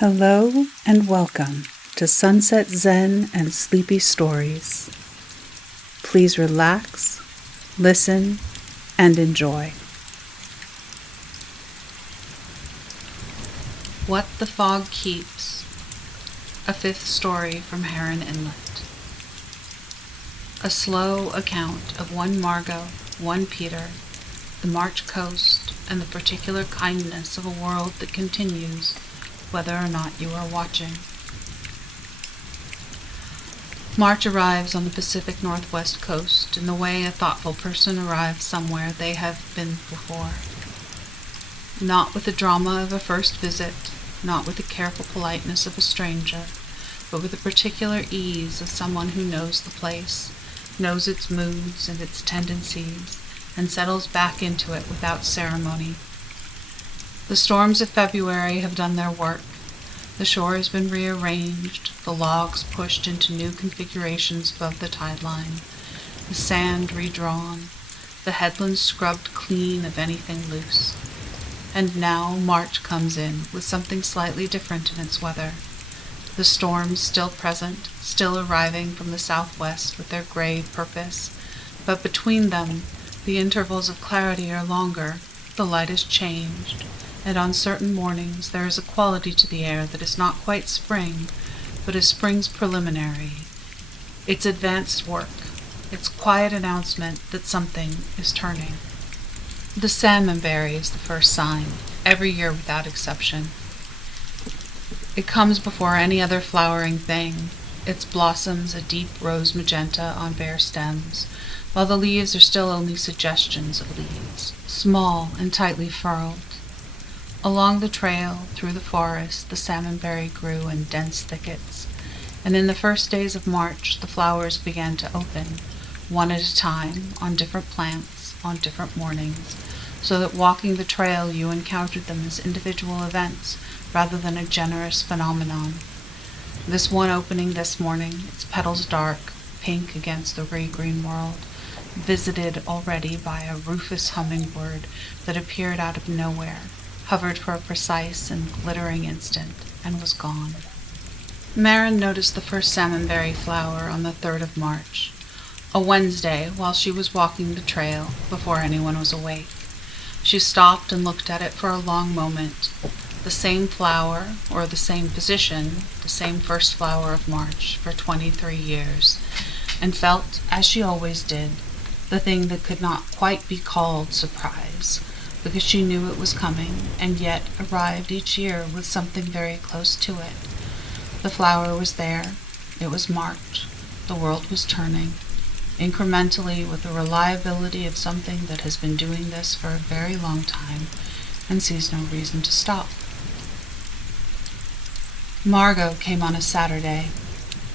Hello and welcome to Sunset Zen and Sleepy Stories. Please relax, listen, and enjoy. What the Fog Keeps, a fifth story from Heron Inlet. A slow account of one Margot, one Peter, the March coast, and the particular kindness of a world that continues whether or not you are watching. March arrives on the Pacific Northwest coast in the way a thoughtful person arrives somewhere they have been before. Not with the drama of a first visit, not with the careful politeness of a stranger, but with the particular ease of someone who knows the place, knows its moods and its tendencies, and settles back into it without ceremony. The storms of February have done their work. The shore has been rearranged, the logs pushed into new configurations above the tide line, the sand redrawn, the headlands scrubbed clean of anything loose. And now March comes in with something slightly different in its weather. The storms still present, still arriving from the southwest with their gray purpose, but between them the intervals of clarity are longer, the light has changed, and on certain mornings there is a quality to the air that is not quite spring, but is spring's preliminary, its advanced work, its quiet announcement that something is turning. The salmonberry is the first sign, every year without exception. It comes before any other flowering thing, its blossoms a deep rose magenta on bare stems, while the leaves are still only suggestions of leaves, small and tightly furled. Along the trail, through the forest, the salmonberry grew in dense thickets, and in the first days of March the flowers began to open, one at a time, on different plants, on different mornings, so that walking the trail you encountered them as individual events rather than a generous phenomenon. This one opening this morning, its petals dark, pink against the gray-green world, visited already by a rufous hummingbird that appeared out of nowhere, hovered for a precise and glittering instant, and was gone. Marin noticed the first salmonberry flower on the 3rd of March, a Wednesday, while she was walking the trail, before anyone was awake. She stopped and looked at it for a long moment. The same flower, or the same position, the same first flower of March for 23 years, and felt, as she always did, the thing that could not quite be called surprise, because she knew it was coming, and yet arrived each year with something very close to it. The flower was there, it was March, the world was turning, incrementally with the reliability of something that has been doing this for a very long time, and sees no reason to stop. Margot came on a Saturday.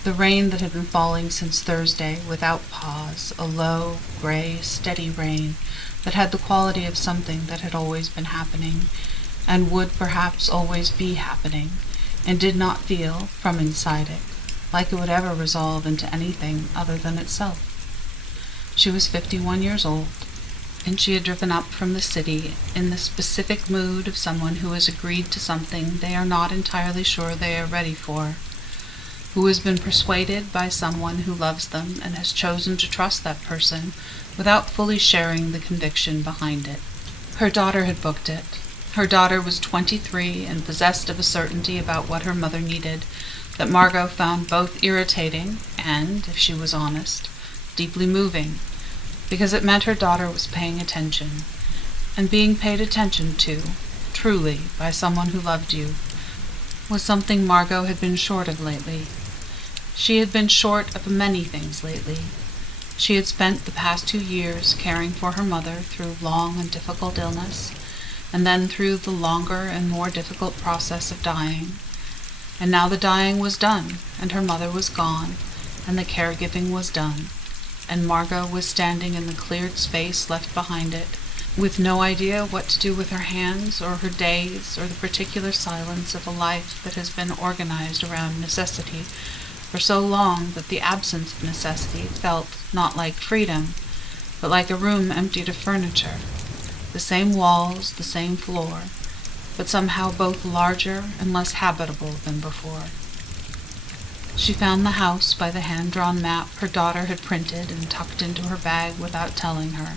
The rain that had been falling since Thursday, without pause, a low, gray, steady rain, that had the quality of something that had always been happening, and would perhaps always be happening, and did not feel, from inside it, like it would ever resolve into anything other than itself. She was 51 years old, and she had driven up from the city in the specific mood of someone who has agreed to something they are not entirely sure they are ready for, who has been persuaded by someone who loves them and has chosen to trust that person without fully sharing the conviction behind it. Her daughter had booked it. Her daughter was 23 and possessed of a certainty about what her mother needed that Margot found both irritating and, if she was honest, deeply moving, because it meant her daughter was paying attention, and being paid attention to, truly, by someone who loved you, was something Margot had been short of lately. She had been short of many things lately. She had spent the past 2 years caring for her mother through long and difficult illness, and then through the longer and more difficult process of dying. And now the dying was done, and her mother was gone, and the caregiving was done, and Margot was standing in the cleared space left behind it, with no idea what to do with her hands or her days or the particular silence of a life that has been organized around necessity for so long that the absence of necessity felt not like freedom, but like a room emptied of furniture, the same walls, the same floor, but somehow both larger and less habitable than before. She found the house by the hand-drawn map her daughter had printed and tucked into her bag without telling her,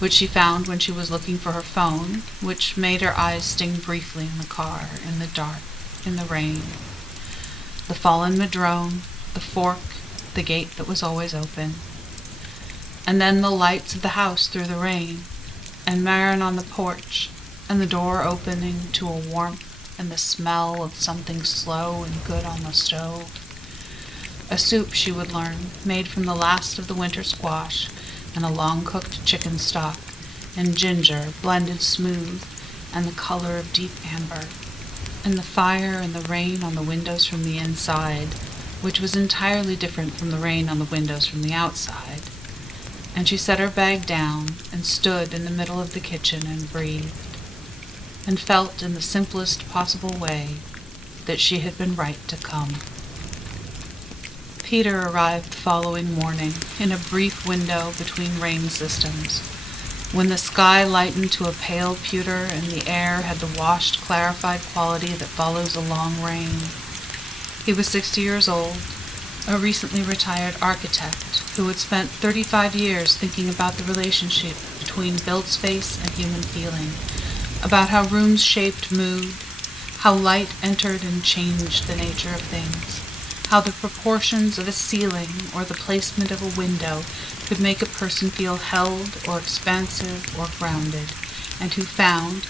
which she found when she was looking for her phone, which made her eyes sting briefly in the car, in the dark, in the rain. The fallen madrone, the fork, the gate that was always open. And then the lights of the house through the rain, and Marin on the porch, and the door opening to a warmth and the smell of something slow and good on the stove. A soup, she would learn, made from the last of the winter squash and a long-cooked chicken stock, and ginger blended smooth and the color of deep amber, and the fire and the rain on the windows from the inside, which was entirely different from the rain on the windows from the outside. And she set her bag down and stood in the middle of the kitchen and breathed, and felt in the simplest possible way that she had been right to come. Peter arrived the following morning in a brief window between rain systems, when the sky lightened to a pale pewter and the air had the washed, clarified quality that follows a long rain. He was 60 years old, a recently retired architect who had spent 35 years thinking about the relationship between built space and human feeling, about how rooms shaped mood, how light entered and changed the nature of things, how the proportions of a ceiling or the placement of a window could make a person feel held or expansive or grounded, and who found,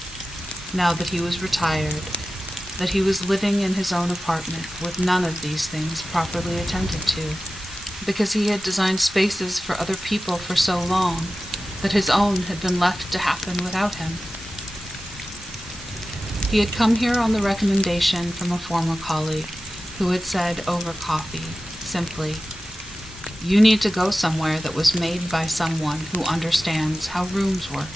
now that he was retired, that he was living in his own apartment with none of these things properly attended to, because he had designed spaces for other people for so long that his own had been left to happen without him. He had come here on the recommendation from a former colleague, who had said over coffee, simply, "You need to go somewhere that was made by someone who understands how rooms work."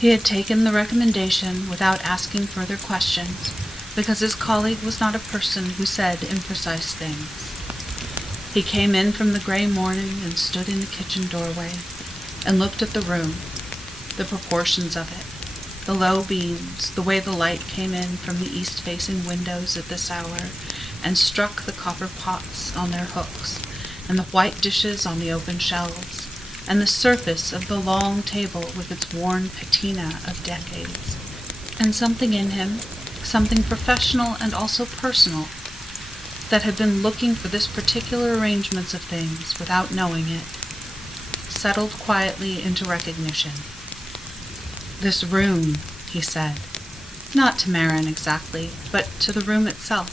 He had taken the recommendation without asking further questions, because his colleague was not a person who said imprecise things. He came in from the gray morning and stood in the kitchen doorway and looked at the room, the proportions of it, the low beams, the way the light came in from the east-facing windows at this hour and struck the copper pots on their hooks, and the white dishes on the open shelves, and the surface of the long table with its worn patina of decades. And something in him, something professional and also personal, that had been looking for this particular arrangement of things without knowing it, settled quietly into recognition. "This room," he said, not to Marin exactly, but to the room itself.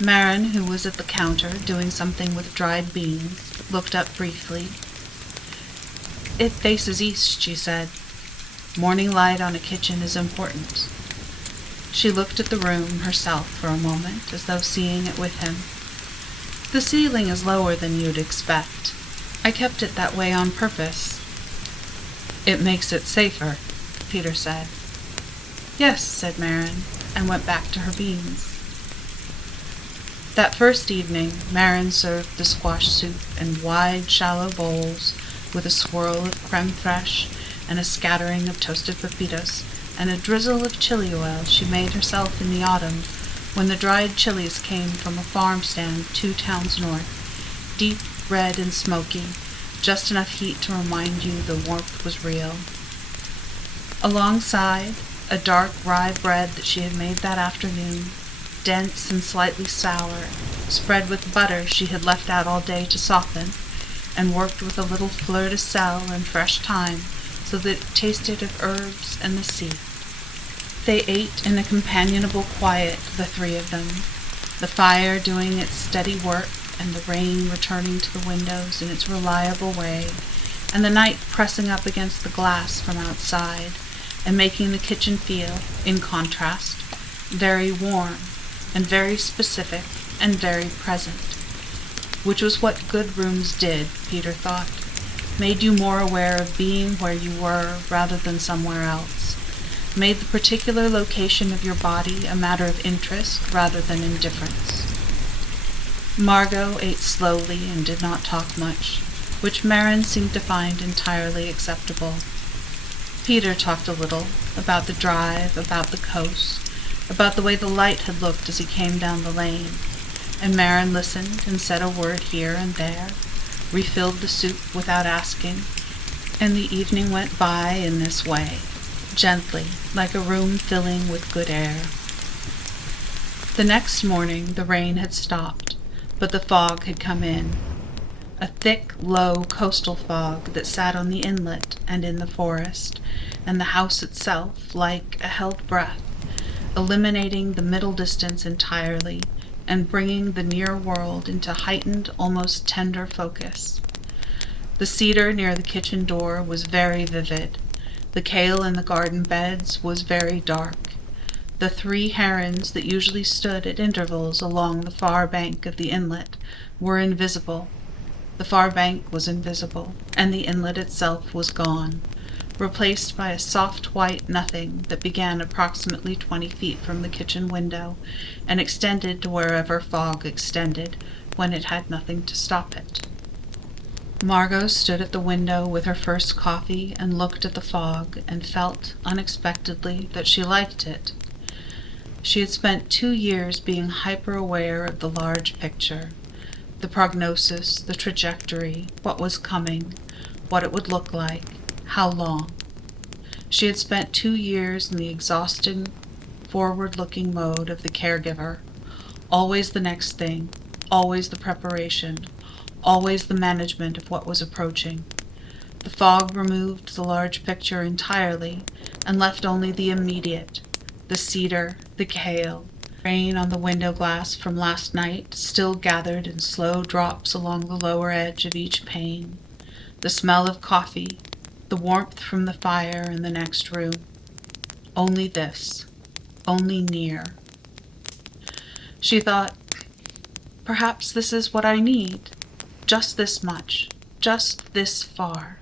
Marin, who was at the counter doing something with dried beans, looked up briefly. "It faces east," she said. "Morning light on a kitchen is important." She looked at the room herself for a moment, as though seeing it with him. "The ceiling is lower than you'd expect. I kept it that way on purpose." "It makes it safer," Peter said. "Yes," said Marin, and went back to her beans. That first evening, Marin served the squash soup in wide, shallow bowls, with a swirl of creme fraiche and a scattering of toasted pepitas, and a drizzle of chili oil she made herself in the autumn when the dried chilies came from a farm stand 2 towns north, deep, red, and smoky, just enough heat to remind you the warmth was real. Alongside, a dark rye bread that she had made that afternoon, dense and slightly sour, spread with butter she had left out all day to soften, and worked with a little fleur de sel and fresh thyme so that it tasted of herbs and the sea. They ate in a companionable quiet, the three of them, the fire doing its steady work and the rain returning to the windows in its reliable way, and the night pressing up against the glass from outside and making the kitchen feel, in contrast, very warm and very specific and very present, which was what good rooms did, Peter thought, made you more aware of being where you were rather than somewhere else, made the particular location of your body a matter of interest rather than indifference. Margot ate slowly and did not talk much, which Marin seemed to find entirely acceptable. Peter talked a little, about the drive, about the coast, about the way the light had looked as he came down the lane, and Marin listened and said a word here and there, refilled the soup without asking, and the evening went by in this way, gently, like a room filling with good air. The next morning the rain had stopped, but the fog had come in. A thick, low coastal fog that sat on the inlet and in the forest, and the house itself like a held breath, eliminating the middle distance entirely and bringing the near world into heightened, almost tender focus. The cedar near the kitchen door was very vivid. The kale in the garden beds was very dark. The 3 herons that usually stood at intervals along the far bank of the inlet were invisible. The far bank was invisible, and the inlet itself was gone, replaced by a soft white nothing that began approximately 20 feet from the kitchen window and extended to wherever fog extended when it had nothing to stop it. Margot stood at the window with her first coffee and looked at the fog and felt, unexpectedly, that she liked it. She had spent 2 years being hyper-aware of the large picture, the prognosis, the trajectory, what was coming, what it would look like, how long. She had spent 2 years in the exhausting, forward-looking mode of the caregiver, always the next thing, always the preparation, always the management of what was approaching. The fog removed the large picture entirely and left only the immediate, the cedar, the kale. Rain on the window glass from last night still gathered in slow drops along the lower edge of each pane. The smell of coffee, the warmth from the fire in the next room. Only this, only near. She thought, perhaps this is what I need. Just this much, just this far.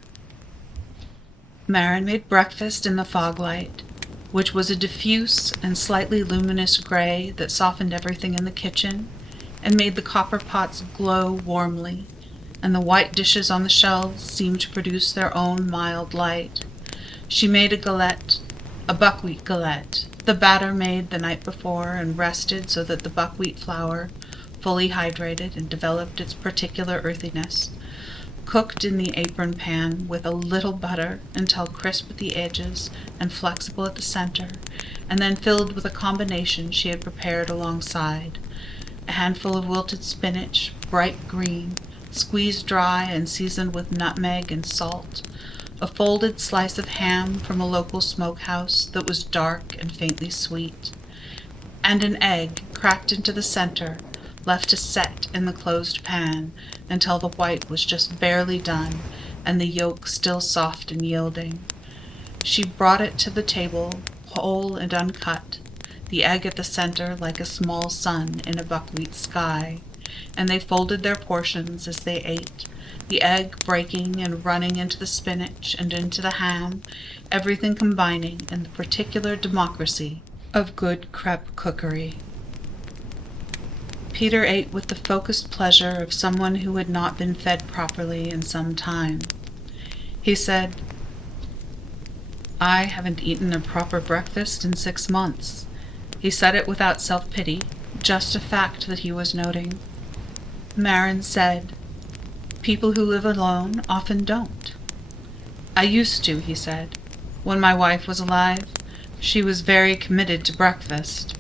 Marin made breakfast in the fog light, which was a diffuse and slightly luminous gray that softened everything in the kitchen and made the copper pots glow warmly, and the white dishes on the shelves seemed to produce their own mild light. She made a galette, a buckwheat galette, the batter made the night before and rested so that the buckwheat flour, fully hydrated and developed its particular earthiness, cooked in the apron pan with a little butter until crisp at the edges and flexible at the center, and then filled with a combination she had prepared alongside. A handful of wilted spinach, bright green, squeezed dry and seasoned with nutmeg and salt, a folded slice of ham from a local smokehouse that was dark and faintly sweet, and an egg cracked into the center, left to set in the closed pan until the white was just barely done and the yolk still soft and yielding. She brought it to the table, whole and uncut, the egg at the center like a small sun in a buckwheat sky, and they folded their portions as they ate, the egg breaking and running into the spinach and into the ham, everything combining in the particular democracy of good crepe cookery. Peter ate with the focused pleasure of someone who had not been fed properly in some time. He said, "I haven't eaten a proper breakfast in 6 months." He said it without self-pity, just a fact that he was noting. Marin said, "People who live alone often don't." "I used to," he said. "When my wife was alive, she was very committed to breakfast."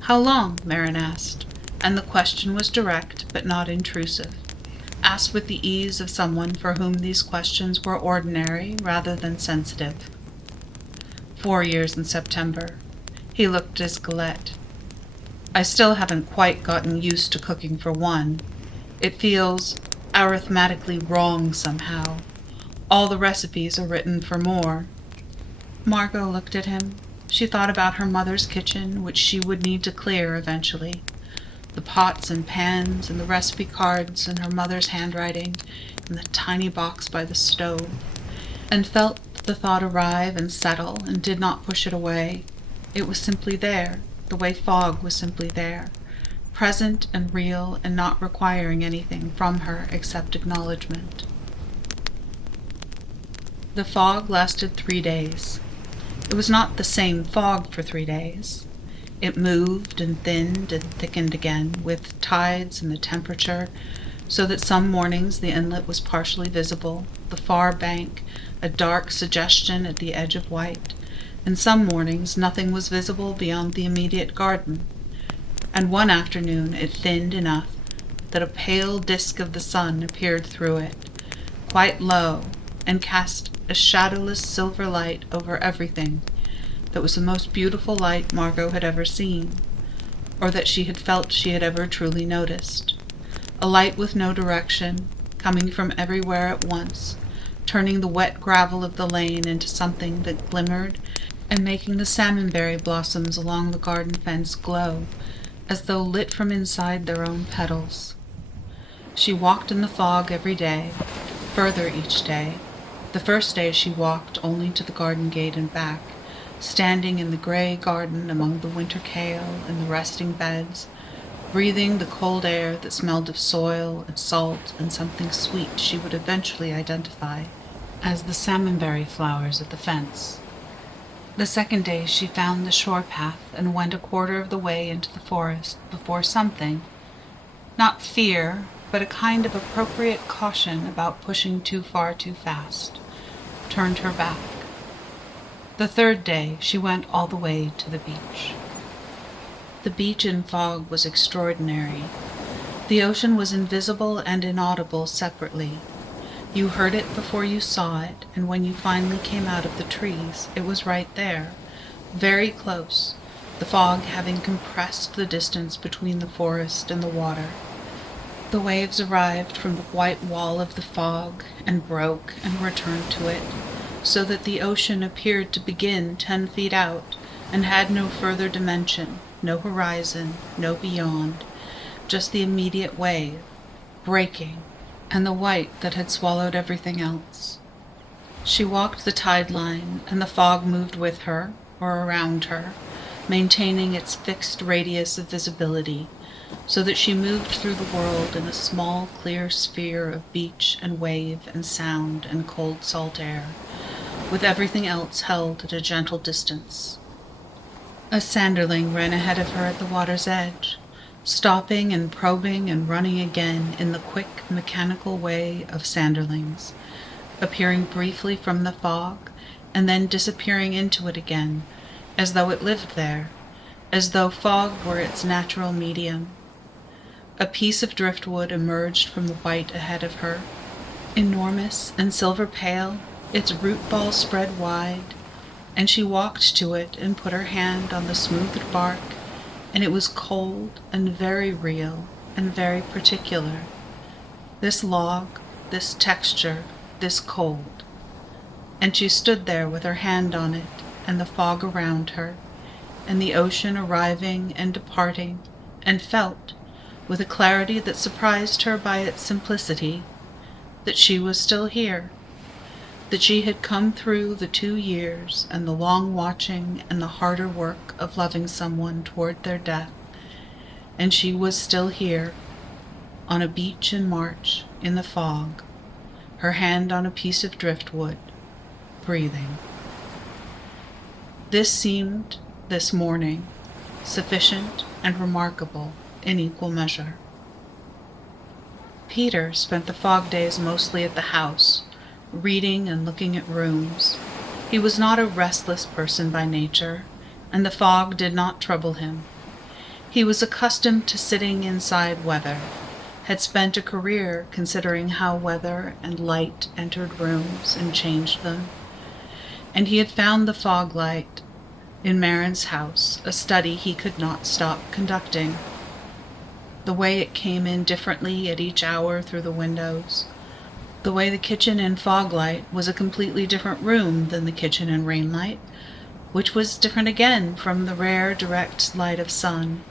"How long?" Marin asked, and the question was direct but not intrusive, asked with the ease of someone for whom these questions were ordinary rather than sensitive. 4 years in September. He looked at his galette. "I still haven't quite gotten used to cooking for one. It feels arithmetically wrong somehow. All the recipes are written for more." Margot looked at him. She thought about her mother's kitchen, which she would need to clear eventually. The pots and pans and the recipe cards and her mother's handwriting in the tiny box by the stove, and felt the thought arrive and settle and did not push it away. It was simply there, the way fog was simply there, present and real and not requiring anything from her except acknowledgement. The fog lasted 3 days. It was not the same fog for 3 days. It moved and thinned and thickened again with tides and the temperature, so that some mornings the inlet was partially visible, the far bank a dark suggestion at the edge of white, and some mornings nothing was visible beyond the immediate garden. And one afternoon it thinned enough that a pale disk of the sun appeared through it, quite low, and cast a shadowless silver light over everything that was the most beautiful light Margot had ever seen, or that she had felt she had ever truly noticed. A light with no direction, coming from everywhere at once, turning the wet gravel of the lane into something that glimmered, and making the salmonberry blossoms along the garden fence glow, as though lit from inside their own petals. She walked in the fog every day, further each day. The first day she walked only to the garden gate and back, standing in the gray garden among the winter kale and the resting beds, breathing the cold air that smelled of soil and salt and something sweet she would eventually identify as the salmonberry flowers at the fence. The second day she found the shore path and went a quarter of the way into the forest before something, not fear, but a kind of appropriate caution about pushing too far too fast, turned her back. The third day she went all the way to the beach. The beach in fog was extraordinary. The ocean was invisible and inaudible separately. You heard it before you saw it, and when you finally came out of the trees, it was right there, very close, the fog having compressed the distance between the forest and the water. The waves arrived from the white wall of the fog and broke and returned to it, so that the ocean appeared to begin 10 feet out and had no further dimension, no horizon, no beyond, just the immediate wave, breaking, and the white that had swallowed everything else. She walked the tide line, and the fog moved with her, or around her, maintaining its fixed radius of visibility, so that she moved through the world in a small, clear sphere of beach and wave and sound and cold salt air, with everything else held at a gentle distance. A sanderling ran ahead of her at the water's edge, stopping and probing and running again in the quick, mechanical way of sanderlings, appearing briefly from the fog and then disappearing into it again, as though it lived there, as though fog were its natural medium. A piece of driftwood emerged from the white ahead of her, enormous and silver pale, its root ball spread wide, and she walked to it and put her hand on the smoothed bark, and it was cold and very real and very particular. This log, this texture, this cold. And she stood there with her hand on it, and the fog around her, and the ocean arriving and departing, and felt, with a clarity that surprised her by its simplicity, that she was still here, that she had come through the 2 years and the long watching and the harder work of loving someone toward their death, and she was still here, on a beach in March, in the fog, her hand on a piece of driftwood, breathing. This seemed, this morning, sufficient and remarkable in equal measure. Peter spent the fog days mostly at the house, reading and looking at rooms. He was not a restless person by nature, and the fog did not trouble him. He was accustomed to sitting inside weather, had spent a career considering how weather and light entered rooms and changed them, and he had found the fog light in Marin's house a study he could not stop conducting. The way it came in differently at each hour through the windows, the way the kitchen in fog light was a completely different room than the kitchen in rain light, which was different again from the rare direct light of sun.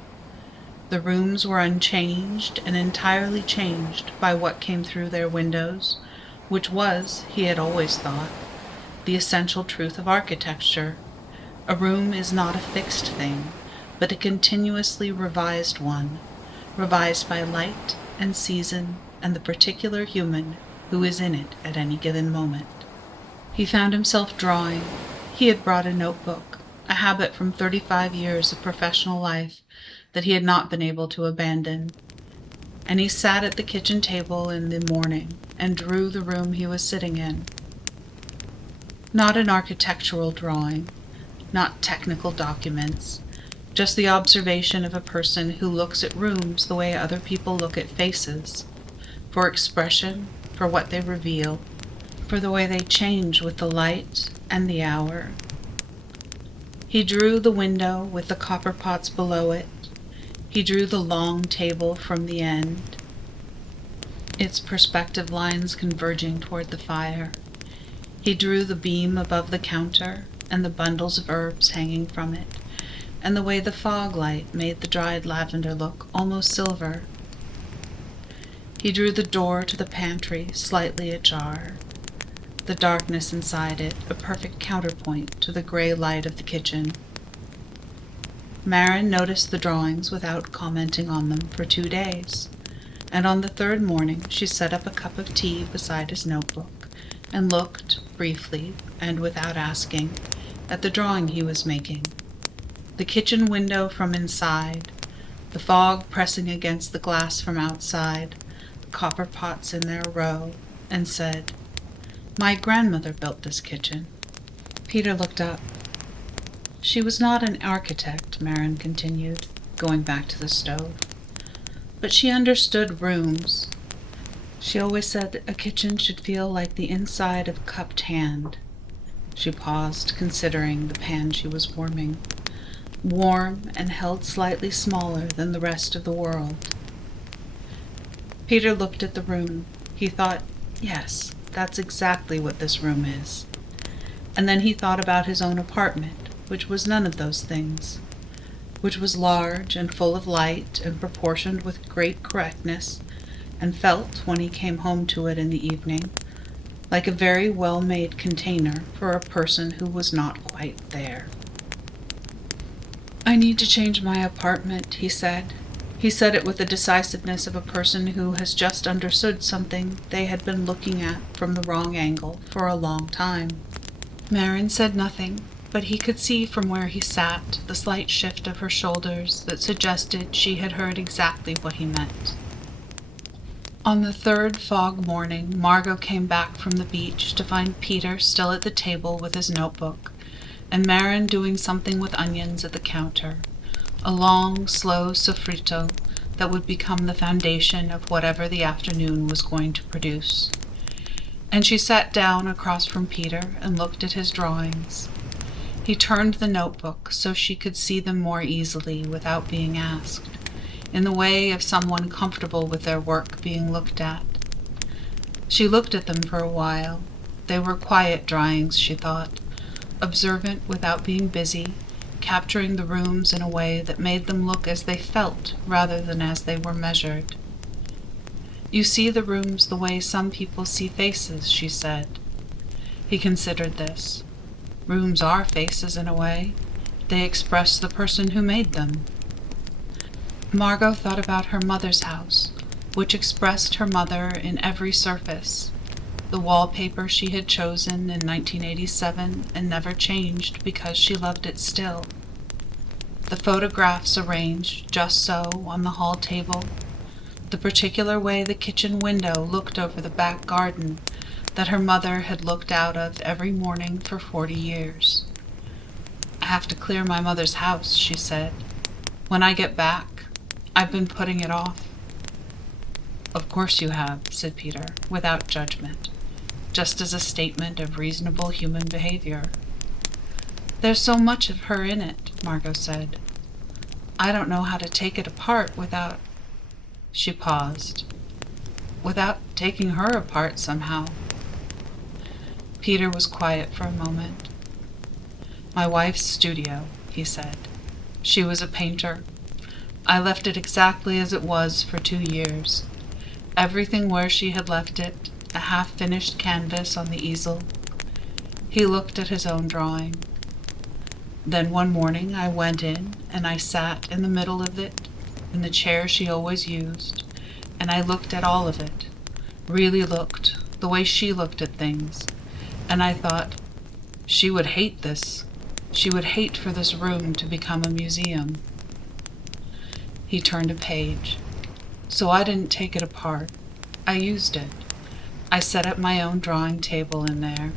The rooms were unchanged and entirely changed by what came through their windows, which was, he had always thought, the essential truth of architecture. A room is not a fixed thing, but a continuously revised one, revised by light and season and the particular human who is in it at any given moment. He found himself drawing. He had brought a notebook, a habit from 35 years of professional life that he had not been able to abandon, and he sat at the kitchen table in the morning and drew the room he was sitting in. Not an architectural drawing, not technical documents, just the observation of a person who looks at rooms the way other people look at faces, for expression, for what they reveal, for the way they change with the light and the hour. He drew the window with the copper pots below it. He drew the long table from the end, its perspective lines converging toward the fire. He drew the beam above the counter and the bundles of herbs hanging from it, and the way the fog light made the dried lavender look almost silver. He drew the door to the pantry slightly ajar, the darkness inside it a perfect counterpoint to the gray light of the kitchen. Marin noticed the drawings without commenting on them for 2 days, and on the third morning she set up a cup of tea beside his notebook and looked, briefly and without asking, at the drawing he was making. The kitchen window from inside, the fog pressing against the glass from outside, the copper pots in their row, and said, "My grandmother built this kitchen." Peter looked up. "She was not an architect," Marin continued, going back to the stove, "but she understood rooms. She always said a kitchen should feel like the inside of a cupped hand." She paused, considering the pan she was warming, warm and held slightly smaller than the rest of the world. Peter looked at the room. He thought, yes, that's exactly what this room is. And then he thought about his own apartment, which was none of those things, which was large and full of light and proportioned with great correctness, and felt, when he came home to it in the evening, like a very well-made container for a person who was not quite there. "I need to change my apartment," he said. He said it with the decisiveness of a person who has just understood something they had been looking at from the wrong angle for a long time. Marin said nothing, but he could see from where he sat the slight shift of her shoulders that suggested she had heard exactly what he meant. On the third fog morning, Margot came back from the beach to find Peter still at the table with his notebook, and Marin doing something with onions at the counter, a long, slow sofrito that would become the foundation of whatever the afternoon was going to produce. And she sat down across from Peter and looked at his drawings. He turned the notebook so she could see them more easily without being asked, in the way of someone comfortable with their work being looked at. She looked at them for a while. They were quiet drawings, she thought, observant without being busy, capturing the rooms in a way that made them look as they felt rather than as they were measured. "You see the rooms the way some people see faces," she said. He considered this. Rooms are faces in a way. They express the person who made them. Margot thought about her mother's house, which expressed her mother in every surface. The wallpaper she had chosen in 1987 and never changed because she loved it still. The photographs arranged just so on the hall table. The particular way the kitchen window looked over the back garden that her mother had looked out of every morning for 40 years. "I have to clear my mother's house," she said. "When I get back, I've been putting it off." "Of course you have," said Peter, without judgment, just as a statement of reasonable human behavior. "There's so much of her in it," Margot said. "I don't know how to take it apart without—" She paused. "Without taking her apart somehow." Peter was quiet for a moment. "My wife's studio," he said. "She was a painter. I left it exactly as it was for 2 years. Everything where she had left it, a half-finished canvas on the easel." He looked at his own drawing. "Then one morning I went in, and I sat in the middle of it, in the chair she always used, and I looked at all of it, really looked, the way she looked at things, and I thought, She would hate this. She would hate for this room to become a museum. He turned a page. So I didn't take it apart. I used it. I set up my own drawing table in there.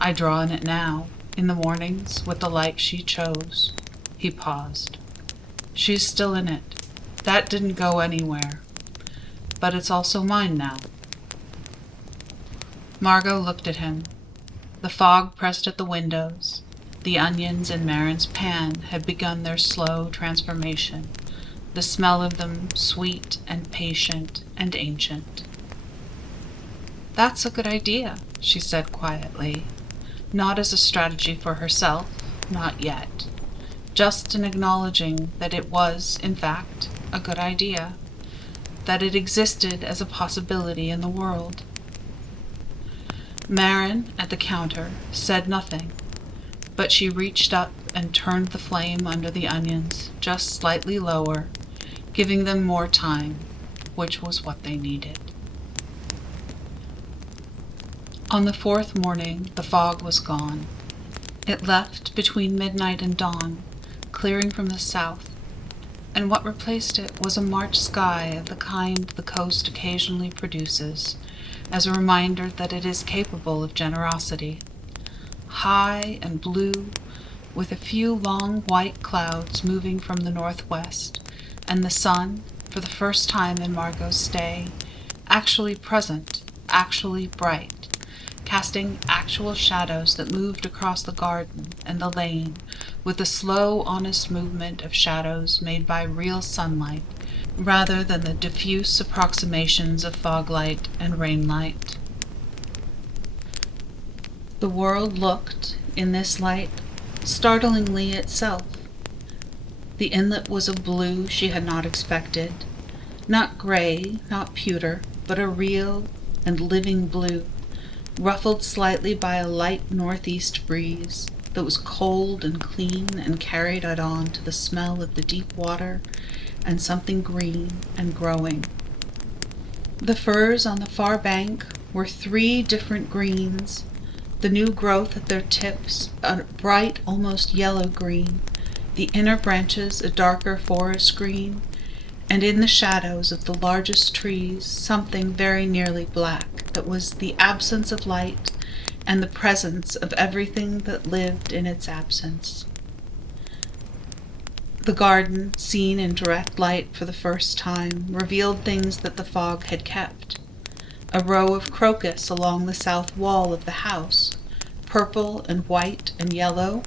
I draw in it now, in the mornings, with the light she chose. He paused. She's still in it. That didn't go anywhere. But it's also mine now. Margot looked at him. The fog pressed at the windows. The onions in Marin's pan had begun their slow transformation, the smell of them sweet and patient and ancient. "That's a good idea," she said quietly, not as a strategy for herself, not yet, just an acknowledging that it was, in fact, a good idea, that it existed as a possibility in the world. Marin, at the counter, said nothing, but she reached up and turned the flame under the onions just slightly lower, giving them more time, which was what they needed. On the fourth morning, the fog was gone. It left between midnight and dawn, clearing from the south, and what replaced it was a March sky of the kind the coast occasionally produces, as a reminder that it is capable of generosity. High and blue, with a few long white clouds moving from the northwest, and the sun, for the first time in Margot's stay, actually present, actually bright, casting actual shadows that moved across the garden and the lane with the slow, honest movement of shadows made by real sunlight, rather than the diffuse approximations of fog light and rain light. The world looked, in this light, startlingly itself. The inlet was a blue she had not expected, not gray, not pewter, but a real and living blue, ruffled slightly by a light northeast breeze that was cold and clean and carried it on to the smell of the deep water and something green and growing. The firs on the far bank were 3 different greens, the new growth at their tips a bright, almost yellow green, the inner branches a darker forest green, and in the shadows of the largest trees something very nearly black that was the absence of light and the presence of everything that lived in its absence. The garden, seen in direct light for the first time, revealed things that the fog had kept. A row of crocus along the south wall of the house, purple and white and yellow,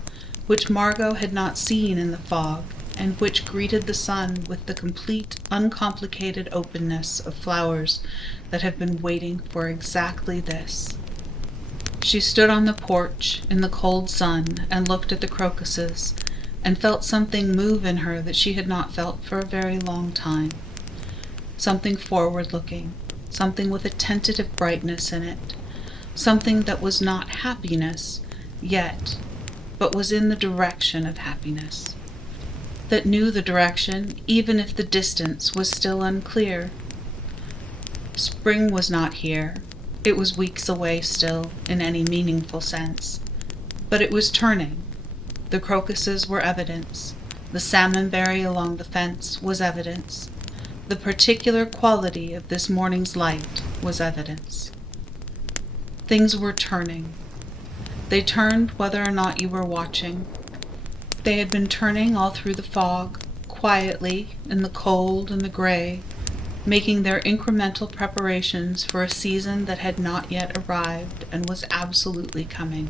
which Margot had not seen in the fog, and which greeted the sun with the complete, uncomplicated openness of flowers that have been waiting for exactly this. She stood on the porch in the cold sun and looked at the crocuses, and felt something move in her that she had not felt for a very long time. Something forward-looking, something with a tentative brightness in it, something that was not happiness yet, but was in the direction of happiness, that knew the direction even if the distance was still unclear. Spring was not here. It was weeks away still, in any meaningful sense, but it was turning. The crocuses were evidence. The salmonberry along the fence was evidence. The particular quality of this morning's light was evidence. Things were turning. They turned whether or not you were watching. They had been turning all through the fog, quietly, in the cold and the gray, making their incremental preparations for a season that had not yet arrived and was absolutely coming.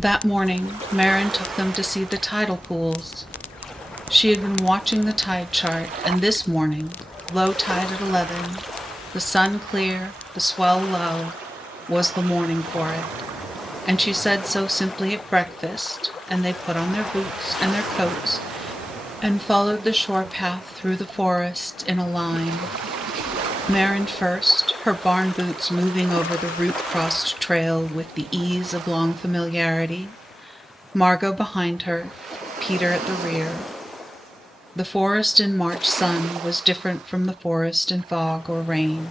That morning, Marin took them to see the tidal pools. She had been watching the tide chart, and this morning, low tide at 11, the sun clear, the swell low, was the morning for it. And she said so simply at breakfast, and they put on their boots and their coats, and followed the shore path through the forest in a line. Marin first, her barn boots moving over the root-crossed trail with the ease of long familiarity, Margot behind her, Peter at the rear. The forest in March sun was different from the forest in fog or rain.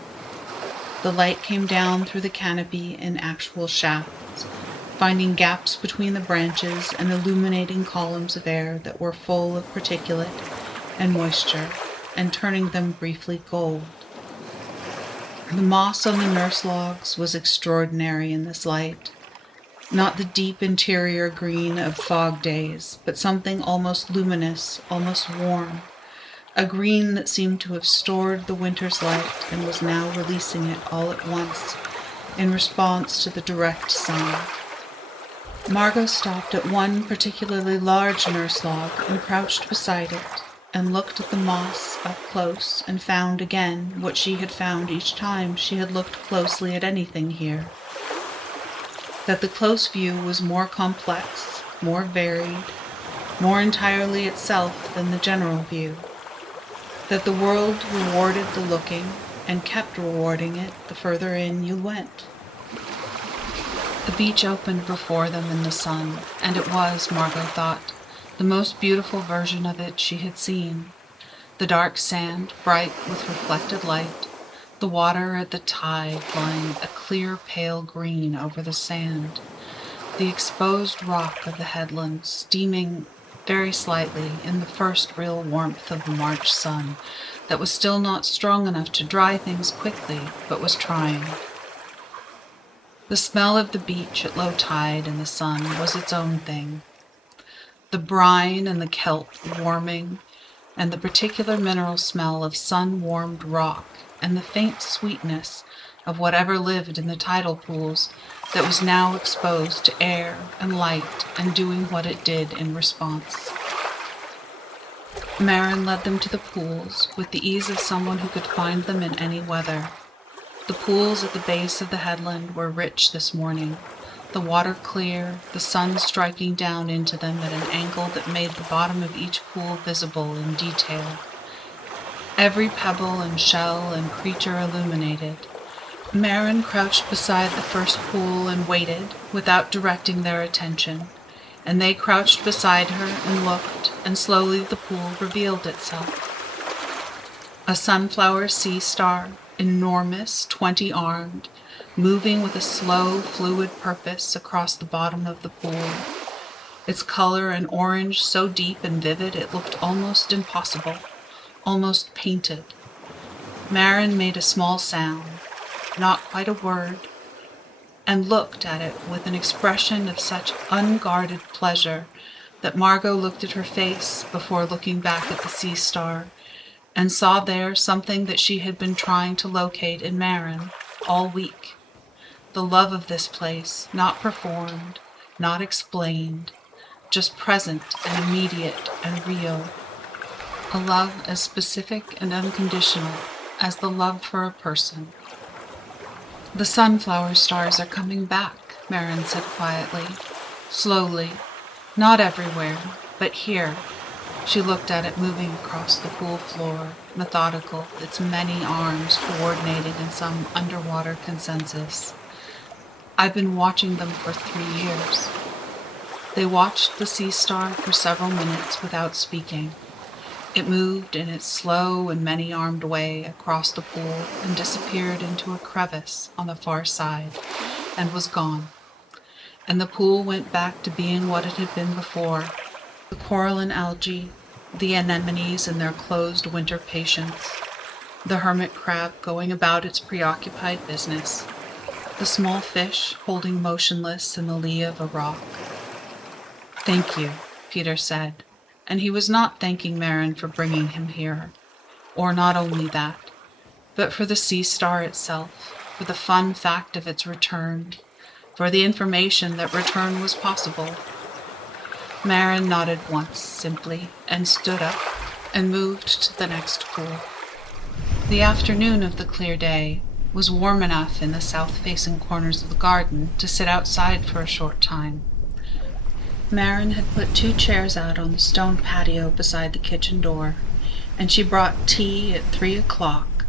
The light came down through the canopy in actual shafts, finding gaps between the branches and illuminating columns of air that were full of particulate and moisture, and turning them briefly gold. The moss on the nurse logs was extraordinary in this light. Not the deep interior green of fog days, but something almost luminous, almost warm. A green that seemed to have stored the winter's light and was now releasing it all at once in response to the direct sun. Margot stopped at one particularly large nurse log and crouched beside it and looked at the moss up close and found again what she had found each time she had looked closely at anything here. That the close view was more complex, more varied, more entirely itself than the general view. That the world rewarded the looking and kept rewarding it the further in you went. The beach opened before them in the sun, and it was, Margot thought, the most beautiful version of it she had seen. The dark sand, bright with reflected light, the water at the tide lying a clear pale green over the sand, the exposed rock of the headland steaming very slightly in the first real warmth of the March sun that was still not strong enough to dry things quickly, but was trying. The smell of the beach at low tide in the sun was its own thing. The brine and the kelp warming, and the particular mineral smell of sun-warmed rock, and the faint sweetness of whatever lived in the tidal pools that was now exposed to air and light and doing what it did in response. Marin led them to the pools with the ease of someone who could find them in any weather. The pools at the base of the headland were rich this morning, the water clear, the sun striking down into them at an angle that made the bottom of each pool visible in detail. Every pebble and shell and creature illuminated. Marin crouched beside the first pool and waited, without directing their attention, and they crouched beside her and looked, and slowly the pool revealed itself. A sunflower sea star, enormous, 20-armed, moving with a slow, fluid purpose across the bottom of the pool. Its color an orange so deep and vivid it looked almost impossible, almost painted. Marin made a small sound, not quite a word, and looked at it with an expression of such unguarded pleasure that Margot looked at her face before looking back at the sea star, and saw there something that she had been trying to locate in Marin all week. The love of this place, not performed, not explained, just present and immediate and real. A love as specific and unconditional as the love for a person. "The sunflower stars are coming back," Marin said quietly, slowly, not everywhere, but here. She looked at it moving across the pool floor, methodical, its many arms coordinating in some underwater consensus. "I've been watching them for 3 years." They watched the sea star for several minutes without speaking. It moved in its slow and many-armed way across the pool and disappeared into a crevice on the far side, and was gone. And the pool went back to being what it had been before. The coral and algae, the anemones in their closed winter patience, the hermit crab going about its preoccupied business, the small fish holding motionless in the lee of a rock. "Thank you," Peter said, and he was not thanking Marin for bringing him here, or not only that, but for the sea star itself, for the fun fact of its return, for the information that return was possible. Marin nodded once, simply, and stood up, and moved to the next pool. The afternoon of the clear day was warm enough in the south-facing corners of the garden to sit outside for a short time. Marin had put 2 chairs out on the stone patio beside the kitchen door, and she brought tea at 3 o'clock,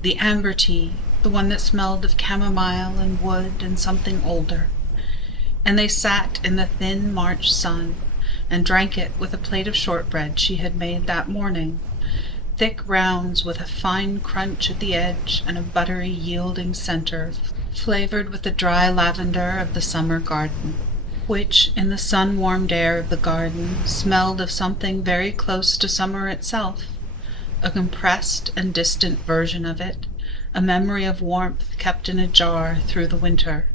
the amber tea, the one that smelled of chamomile and wood and something older. And they sat in the thin March sun and drank it with a plate of shortbread she had made that morning, thick rounds with a fine crunch at the edge and a buttery yielding center, flavored with the dry lavender of the summer garden, which, in the sun-warmed air of the garden, smelled of something very close to summer itself, a compressed and distant version of it, a memory of warmth kept in a jar through the winter.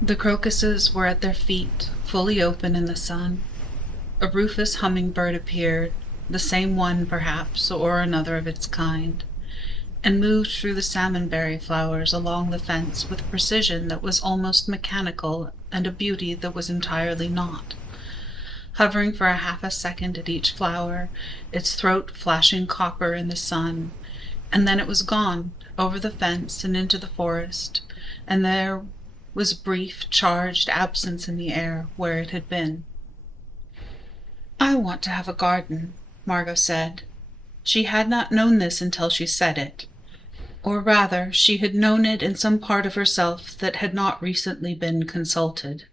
The crocuses were at their feet, fully open in the sun. A rufous hummingbird appeared, the same one perhaps, or another of its kind, and moved through the salmonberry flowers along the fence with a precision that was almost mechanical and a beauty that was entirely not, hovering for a half a second at each flower, its throat flashing copper in the sun, and then it was gone, over the fence and into the forest, and there was brief, charged absence in the air where it had been. "I want to have a garden," Margot said. She had not known this until she said it. Or rather, she had known it in some part of herself that had not recently been consulted.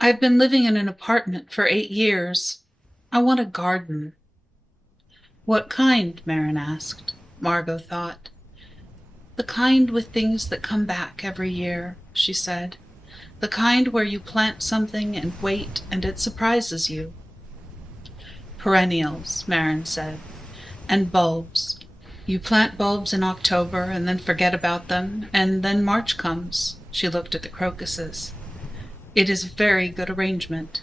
"I've been living in an apartment for 8 years. I want a garden." "What kind?" Marin asked. Margot thought. "The kind with things that come back every year," she said. "The kind where you plant something and wait and it surprises you." "Perennials," Marin said, "and bulbs. You plant bulbs in October and then forget about them, and then March comes." She looked at the crocuses. "It is a very good arrangement."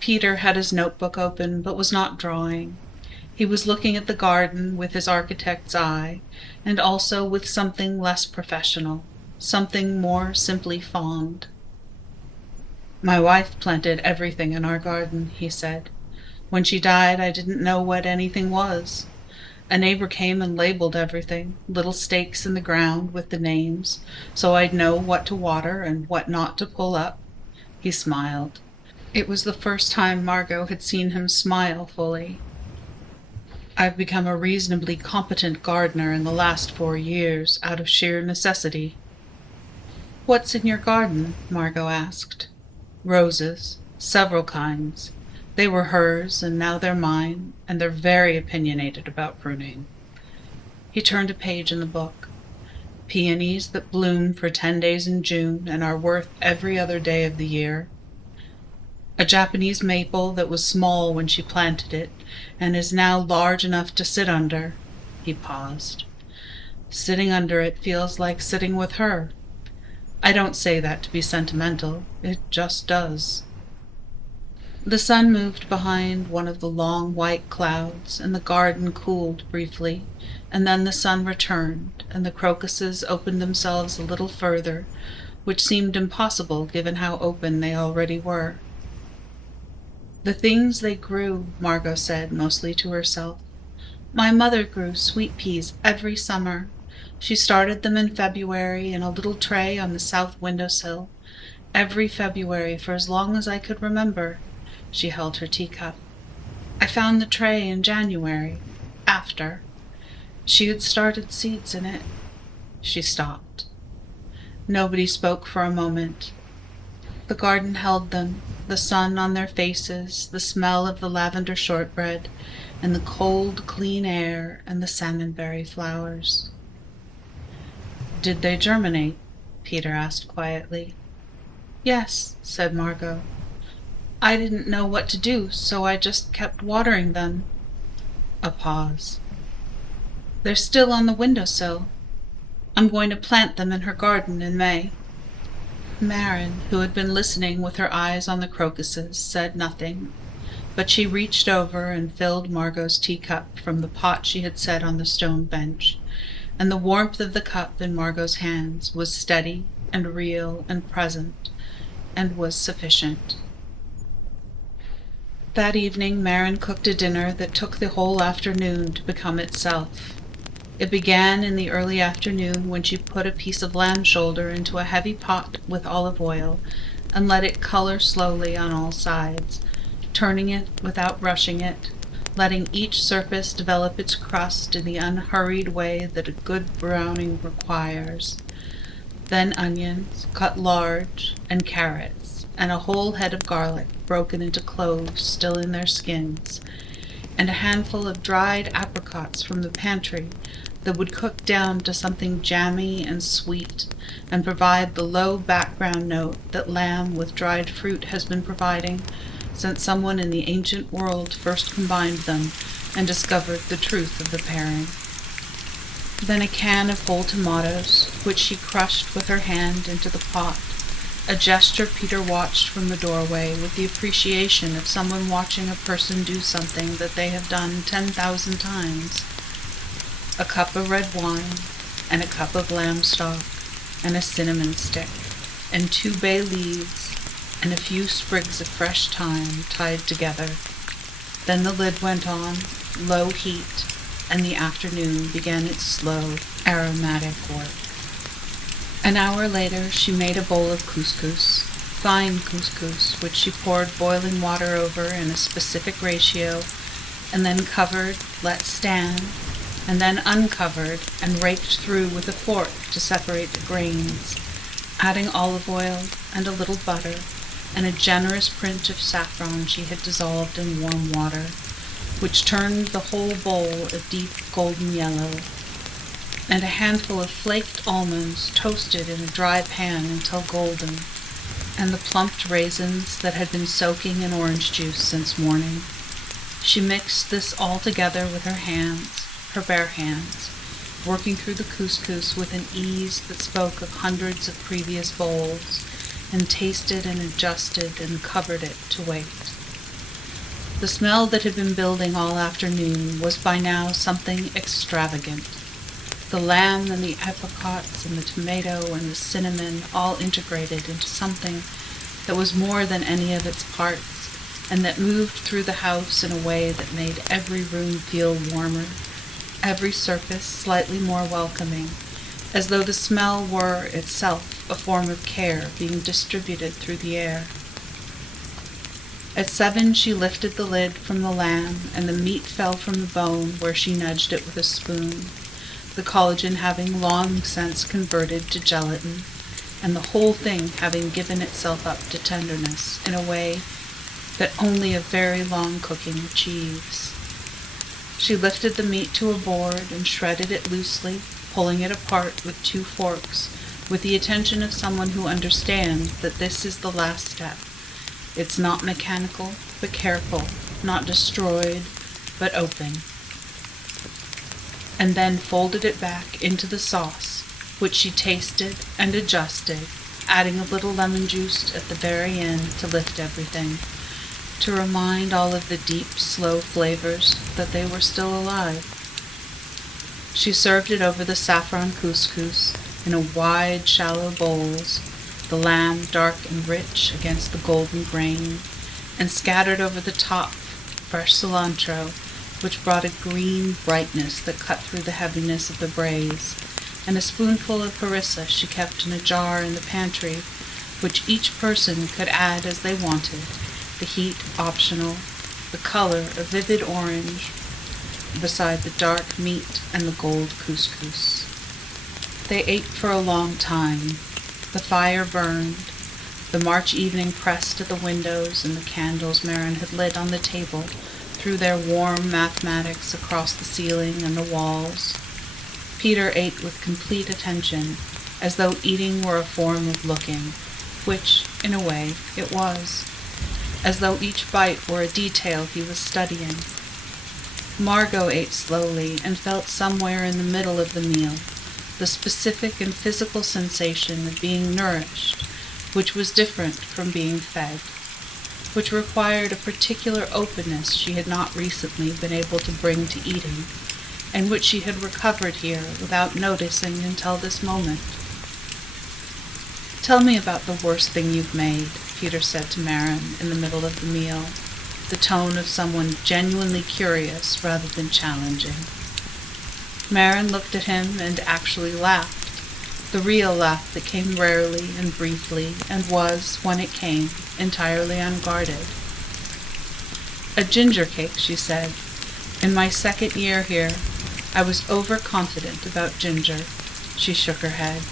Peter had his notebook open, but was not drawing. He was looking at the garden with his architect's eye, and also with something less professional, something more simply fond. "My wife planted everything in our garden," he said. "When she died, I didn't know what anything was. A neighbor came and labeled everything, little stakes in the ground with the names, so I'd know what to water and what not to pull up." He smiled. It was the first time Margot had seen him smile fully. "I've become a reasonably competent gardener in the last 4 years, out of sheer necessity." "What's in your garden?" Margot asked. "Roses, several kinds. They were hers, and now they're mine, and they're very opinionated about pruning." He turned a page in the book. "Peonies that bloom for 10 days in June and are worth every other day of the year. A Japanese maple that was small when she planted it and is now large enough to sit under." He paused. "Sitting under it feels like sitting with her. I don't say that to be sentimental. It just does." The sun moved behind one of the long white clouds, and the garden cooled briefly, and then the sun returned, and the crocuses opened themselves a little further, which seemed impossible given how open they already were. "The things they grew," Margot said, mostly to herself. "My mother grew sweet peas every summer. She started them in February in a little tray on the south windowsill. Every February for as long as I could remember." She held her teacup. "I found the tray in January, after. She had started seeds in it." She stopped. Nobody spoke for a moment. The garden held them, the sun on their faces, the smell of the lavender shortbread, and the cold, clean air, and the salmonberry flowers. "Did they germinate?" Peter asked quietly. "Yes," said Margot. "I didn't know what to do, so I just kept watering them." A pause. "They're still on the windowsill. I'm going to plant them in her garden in May." Marin, who had been listening with her eyes on the crocuses, said nothing, but she reached over and filled Margot's teacup from the pot she had set on the stone bench, and the warmth of the cup in Margot's hands was steady and real and present, and was sufficient. That evening Marin cooked a dinner that took the whole afternoon to become itself. It began in the early afternoon when she put a piece of lamb shoulder into a heavy pot with olive oil and let it color slowly on all sides, turning it without rushing it, letting each surface develop its crust in the unhurried way that a good browning requires. Then onions, cut large, and carrots, and a whole head of garlic broken into cloves still in their skins. and a handful of dried apricots from the pantry that would cook down to something jammy and sweet and provide the low background note that lamb with dried fruit has been providing since someone in the ancient world first combined them and discovered the truth of the pairing. Then a can of whole tomatoes, which she crushed with her hand into the pot, a gesture Peter watched from the doorway with the appreciation of someone watching a person do something that they have done 10,000 times. A cup of red wine, and a cup of lamb stock, and a cinnamon stick, and 2 bay leaves, and a few sprigs of fresh thyme tied together. Then the lid went on, low heat, and the afternoon began its slow, aromatic work. An hour later she made a bowl of couscous, fine couscous, which she poured boiling water over in a specific ratio, and then covered, let stand, and then uncovered and raked through with a fork to separate the grains, adding olive oil and a little butter and a generous print of saffron she had dissolved in warm water, which turned the whole bowl a deep golden yellow, and a handful of flaked almonds toasted in a dry pan until golden, and the plumped raisins that had been soaking in orange juice since morning. She mixed this all together with her hands, her bare hands, working through the couscous with an ease that spoke of hundreds of previous bowls, and tasted and adjusted and covered it to wait. The smell that had been building all afternoon was by now something extravagant. The lamb and the apricots and the tomato and the cinnamon all integrated into something that was more than any of its parts, and that moved through the house in a way that made every room feel warmer, every surface slightly more welcoming, as though the smell were itself a form of care being distributed through the air. At 7 she lifted the lid from the lamb, and the meat fell from the bone where she nudged it with a spoon, the collagen having long since converted to gelatin, and the whole thing having given itself up to tenderness in a way that only a very long cooking achieves. She lifted the meat to a board and shredded it loosely, pulling it apart with 2 forks, with the attention of someone who understands that this is the last step. It's not mechanical, but careful, not destroyed, but open. And then folded it back into the sauce, which she tasted and adjusted, adding a little lemon juice at the very end to lift everything, to remind all of the deep, slow flavors that they were still alive. She served it over the saffron couscous in a wide, shallow bowls, the lamb dark and rich against the golden grain, and scattered over the top fresh cilantro, which brought a green brightness that cut through the heaviness of the braise, and a spoonful of harissa she kept in a jar in the pantry, which each person could add as they wanted, the heat optional, the color a vivid orange, beside the dark meat and the gold couscous. They ate for a long time. The fire burned. The March evening pressed at the windows, and the candles Marin had lit on the table threw their warm mathematics across the ceiling and the walls. Peter ate with complete attention, as though eating were a form of looking, which, in a way, it was, as though each bite were a detail he was studying. Margot ate slowly and felt somewhere in the middle of the meal the specific and physical sensation of being nourished, which was different from being fed, which required a particular openness she had not recently been able to bring to eating, and which she had recovered here without noticing until this moment. "Tell me about the worst thing you've made," Peter said to Marin in the middle of the meal, the tone of someone genuinely curious rather than challenging. Marin looked at him and actually laughed, the real laugh that came rarely and briefly and was, when it came, entirely unguarded. "A ginger cake," she said. "In my 2nd year here, I was overconfident about ginger." She shook her head.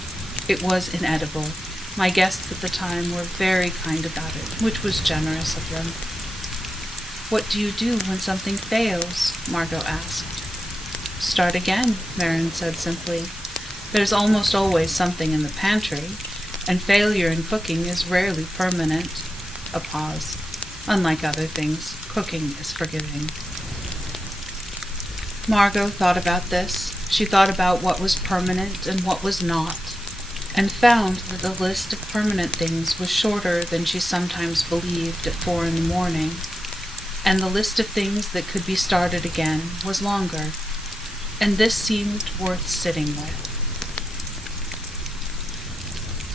"It was inedible. My guests at the time were very kind about it, which was generous of them." What do you do when something fails? Margot asked. Start again, Marin said simply. There's almost always something in the pantry, and failure in cooking is rarely permanent. A pause. Unlike other things, cooking is forgiving. Margot thought about this. She thought about what was permanent and what was not, and found that the list of permanent things was shorter than she sometimes believed at 4 a.m, and the list of things that could be started again was longer, and this seemed worth sitting with.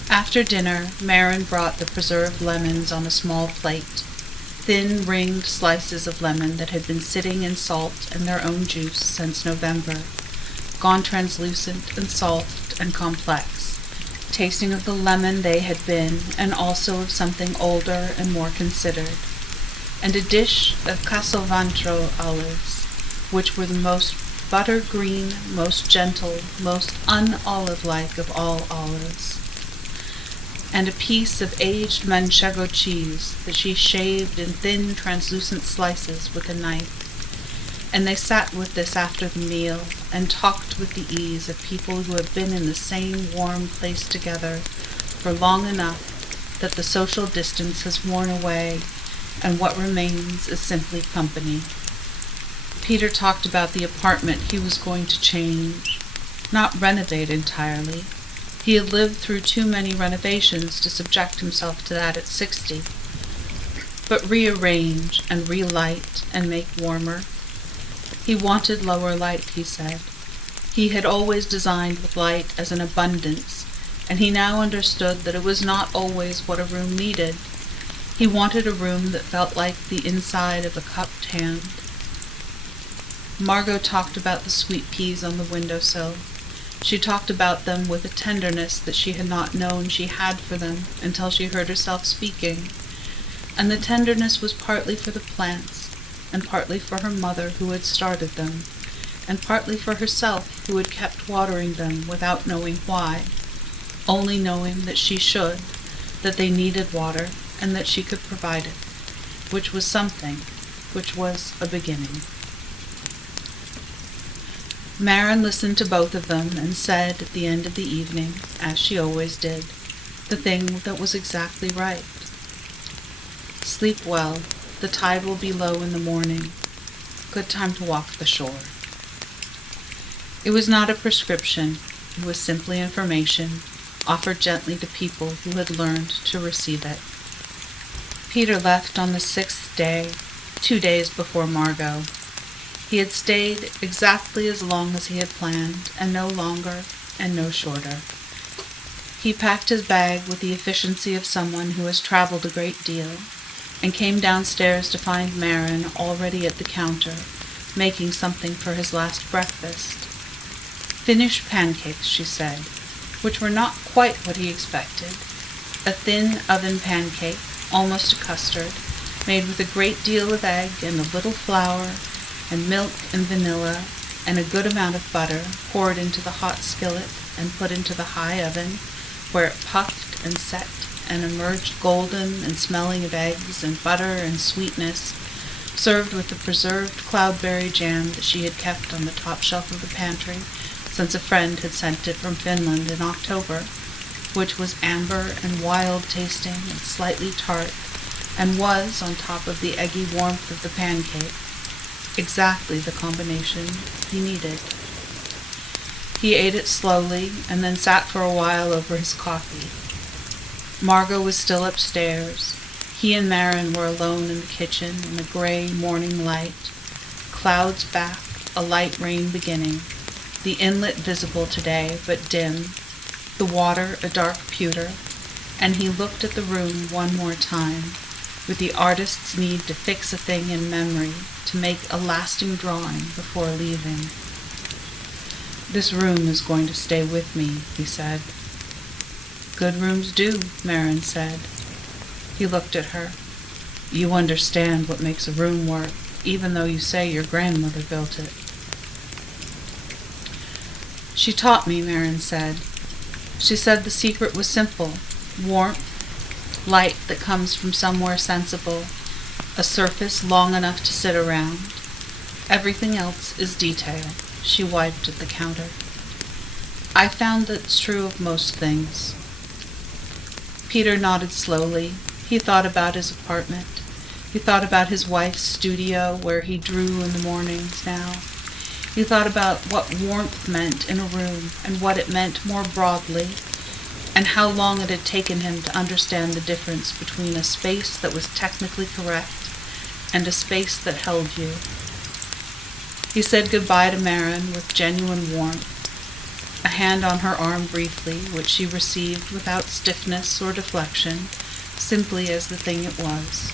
After dinner, Marin brought the preserved lemons on a small plate, thin ringed slices of lemon that had been sitting in salt and their own juice since November, gone translucent and soft and complex, tasting of the lemon they had been, and also of something older and more considered, and a dish of Castelvantro olives, which were the most butter-green, most gentle, most un-olive-like of all olives, and a piece of aged manchego cheese that she shaved in thin, translucent slices with a knife. And they sat with this after the meal, and talked with the ease of people who have been in the same warm place together for long enough that the social distance has worn away, and what remains is simply company. Peter talked about the apartment he was going to change, not renovate entirely. He had lived through too many renovations to subject himself to that at 60, but rearrange and relight and make warmer. He wanted lower light, he said. He had always designed with light as an abundance, and he now understood that it was not always what a room needed. He wanted a room that felt like the inside of a cupped hand. Margot talked about the sweet peas on the windowsill. She talked about them with a tenderness that she had not known she had for them until she heard herself speaking, and the tenderness was partly for the plants, and partly for her mother who had started them, and partly for herself who had kept watering them without knowing why, only knowing that she should, that they needed water, and that she could provide it, which was something, which was a beginning. Marin listened to both of them and said at the end of the evening, as she always did, the thing that was exactly right. Sleep well. The tide will be low in the morning. Good time to walk the shore. It was not a prescription. It was simply information, offered gently to people who had learned to receive it. Peter left on the 6th day, 2 days before Margot. He had stayed exactly as long as he had planned, and no longer and no shorter. He packed his bag with the efficiency of someone who has traveled a great deal, and came downstairs to find Marin already at the counter, making something for his last breakfast. Finished pancakes, she said, which were not quite what he expected. A thin oven pancake, almost a custard, made with a great deal of egg and a little flour, and milk and vanilla, and a good amount of butter poured into the hot skillet and put into the high oven, where it puffed and set and emerged golden and smelling of eggs and butter and sweetness, served with the preserved cloudberry jam that she had kept on the top shelf of the pantry since a friend had sent it from Finland in October, which was amber and wild-tasting and slightly tart, and was, on top of the eggy warmth of the pancake, exactly the combination he needed. He ate it slowly and then sat for a while over his coffee. Margot was still upstairs. He and Marin were alone in the kitchen in the gray morning light. Clouds back, a light rain beginning. The inlet visible today, but dim. The water a dark pewter. And he looked at the room one more time, with the artist's need to fix a thing in memory, to make a lasting drawing before leaving. This room is going to stay with me, he said. Good rooms do, Marin said. He looked at her. You understand what makes a room work, even though you say your grandmother built it. She taught me, Marin said. She said the secret was simple: warmth, light that comes from somewhere sensible, A surface long enough to sit around. Everything else is detail. She wiped at the counter. I found that's true of most things. Peter nodded slowly. He thought about his apartment. He thought about his wife's studio where he drew in the mornings now. He thought about what warmth meant in a room and what it meant more broadly, and how long it had taken him to understand the difference between a space that was technically correct and a space that held you. He said goodbye to Marin with genuine warmth, a hand on her arm briefly, which she received without stiffness or deflection, simply as the thing it was.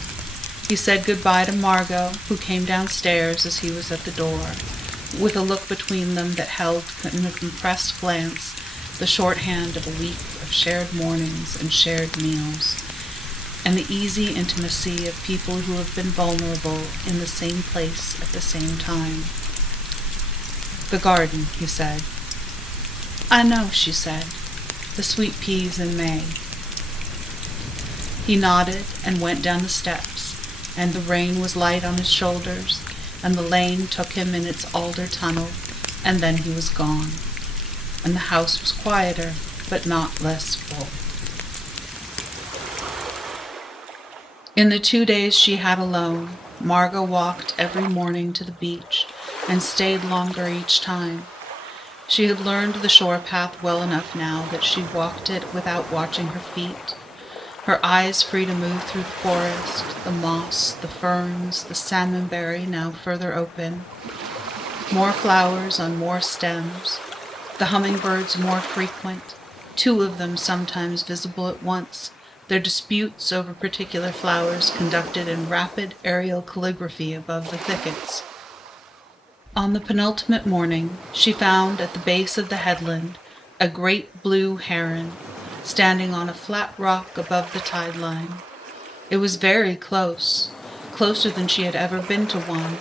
He said goodbye to Margot, who came downstairs as he was at the door, with a look between them that held in a compressed glance the shorthand of a week of shared mornings and shared meals, and the easy intimacy of people who have been vulnerable in the same place at the same time. "The garden," he said. "I know," she said. "The sweet peas in May." He nodded and went down the steps, and the rain was light on his shoulders, and the lane took him in its alder tunnel, and then he was gone. And the house was quieter, but not less full. In the 2 days she had alone, Margot walked every morning to the beach and stayed longer each time. She had learned the shore path well enough now that she walked it without watching her feet, her eyes free to move through the forest, the moss, the ferns, the salmonberry now further open, more flowers on more stems, the hummingbirds more frequent, 2 of them sometimes visible at once, their disputes over particular flowers conducted in rapid aerial calligraphy above the thickets. On the penultimate morning, she found at the base of the headland a great blue heron, standing on a flat rock above the tide line. It was very close, closer than she had ever been to one,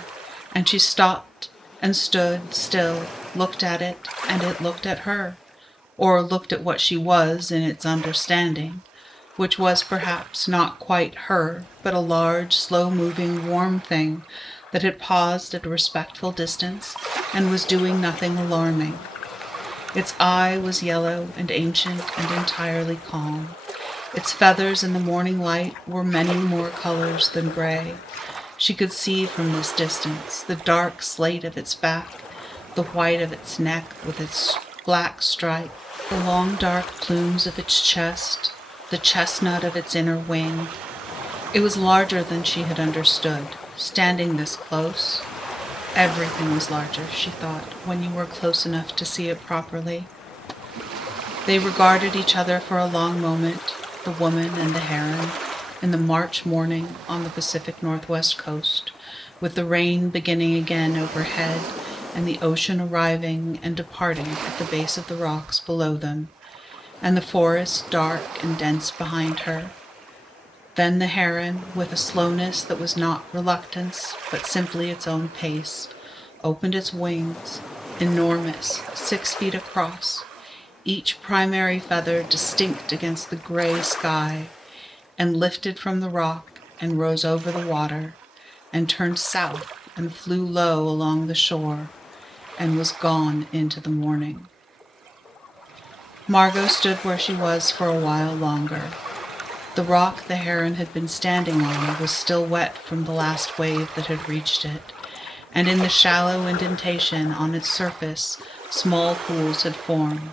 and she stopped and stood still, looked at it, and it looked at her, or looked at what she was in its understanding, which was perhaps not quite her, but a large, slow-moving, warm thing that had paused at a respectful distance and was doing nothing alarming. Its eye was yellow and ancient and entirely calm. Its feathers in the morning light were many more colors than gray. She could see from this distance the dark slate of its back, the white of its neck with its black stripe, the long dark plumes of its chest, the chestnut of its inner wing. It was larger than she had understood, standing this close. Everything was larger, she thought, when you were close enough to see it properly. They regarded each other for a long moment, the woman and the heron, in the March morning on the Pacific Northwest coast, with the rain beginning again overhead and the ocean arriving and departing at the base of the rocks below them, and the forest dark and dense behind her. Then the heron, with a slowness that was not reluctance, but simply its own pace, opened its wings, enormous, 6 feet across, each primary feather distinct against the gray sky, and lifted from the rock and rose over the water, and turned south and flew low along the shore, and was gone into the morning. Margot stood where she was for a while longer. The rock the heron had been standing on was still wet from the last wave that had reached it, and in the shallow indentation on its surface small pools had formed,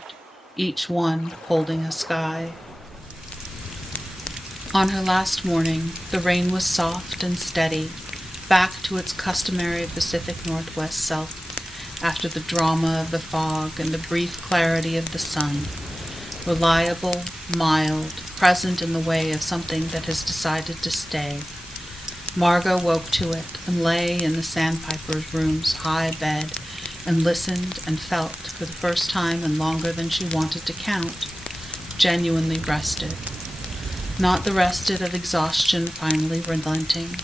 each one holding a sky. On her last morning, the rain was soft and steady, back to its customary Pacific Northwest self, after the drama of the fog and the brief clarity of the sun. Reliable, mild, present in the way of something that has decided to stay. Margot woke to it and lay in the sandpiper's room's high bed and listened and felt, for the first time and longer than she wanted to count, genuinely rested. Not the rested of exhaustion finally relenting,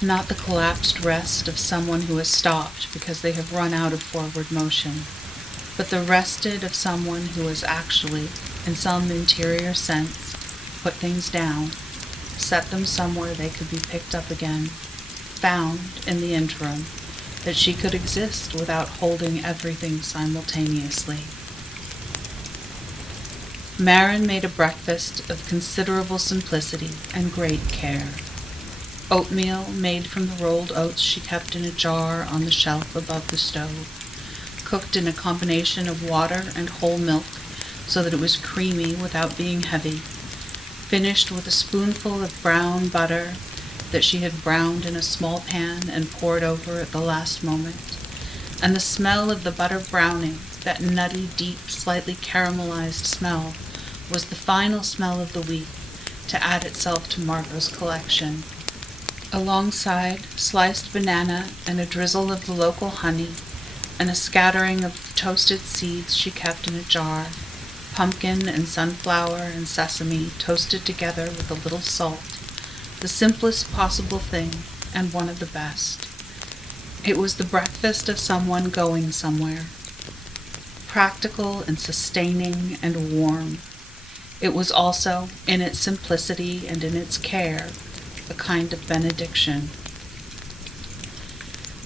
not the collapsed rest of someone who has stopped because they have run out of forward motion, but the rested of someone who has actually, in some interior sense, put things down, set them somewhere they could be picked up again, found in the interim, that she could exist without holding everything simultaneously. Marin made a breakfast of considerable simplicity and great care. Oatmeal made from the rolled oats she kept in a jar on the shelf above the stove, cooked in a combination of water and whole milk so that it was creamy without being heavy, finished with a spoonful of brown butter that she had browned in a small pan and poured over at the last moment, and the smell of the butter browning, that nutty, deep, slightly caramelized smell, was the final smell of the week to add itself to Margot's collection. Alongside, sliced banana and a drizzle of the local honey, and a scattering of toasted seeds she kept in a jar, pumpkin and sunflower and sesame toasted together with a little salt, the simplest possible thing and one of the best. It was the breakfast of someone going somewhere, practical and sustaining and warm. It was also, in its simplicity and in its care, a kind of benediction.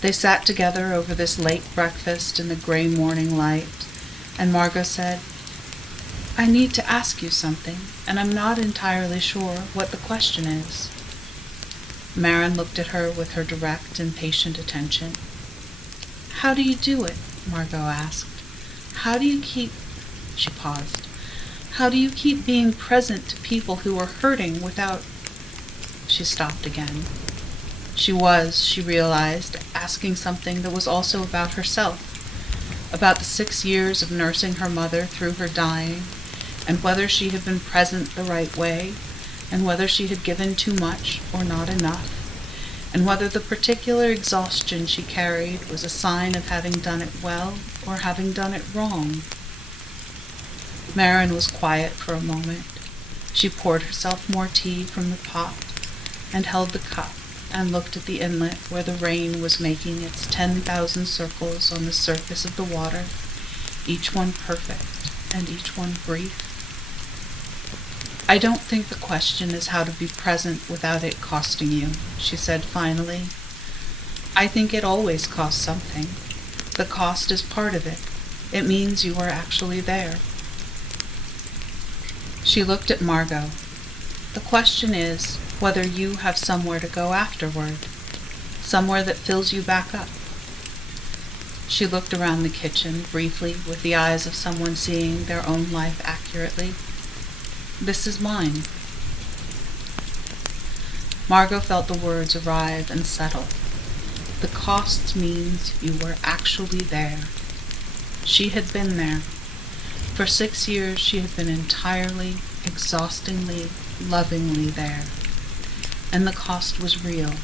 They sat together over this late breakfast in the gray morning light, and Margot said, "I need to ask you something, and I'm not entirely sure what the question is." Marin looked at her with her direct and patient attention. "How do you do it?" Margot asked. "How do you keep—" She paused. "How do you keep being present to people who are hurting without—" She stopped again. She realized, asking something that was also about herself, about the 6 years of nursing her mother through her dying, and whether she had been present the right way, and whether she had given too much or not enough, and whether the particular exhaustion she carried was a sign of having done it well or having done it wrong. Marin was quiet for a moment. She poured herself more tea from the pot, and held the cup, and looked at the inlet where the rain was making its 10,000 circles on the surface of the water, each one perfect and each one brief. "I don't think the question is how to be present without it costing you," she said finally. "I think it always costs something. The cost is part of it. It means you are actually there." She looked at Margot. "The question is whether you have somewhere to go afterward, somewhere that fills you back up." She looked around the kitchen briefly with the eyes of someone seeing their own life accurately. "This is mine." Margot felt the words arrive and settle. The cost means you were actually there. She had been there. For 6 years she had been entirely, exhaustingly, lovingly there. And the cost was real,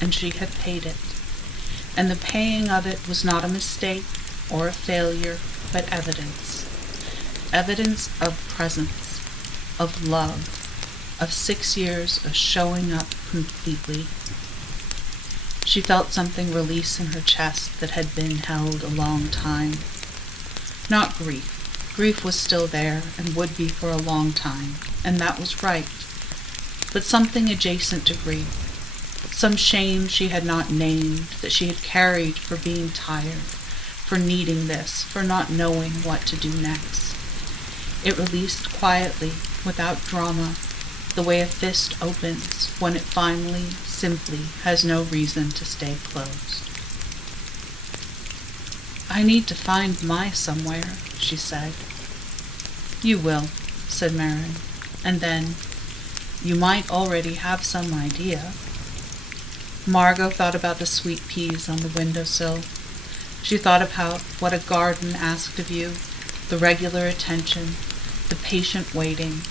and she had paid it. And the paying of it was not a mistake or a failure, but evidence. Evidence of presence, of love, of 6 years of showing up completely. She felt something release in her chest that had been held a long time. Not grief. Grief was still there and would be for a long time, and that was right. But something adjacent to grief, some shame she had not named, that she had carried for being tired, for needing this, for not knowing what to do next. It released quietly, without drama, the way a fist opens when it finally, simply has no reason to stay closed. "I need to find my somewhere," she said. "You will," said Marin, and then, "You might already have some idea." Margot thought about the sweet peas on the windowsill. She thought about what a garden asked of you, the regular attention, the patient waiting,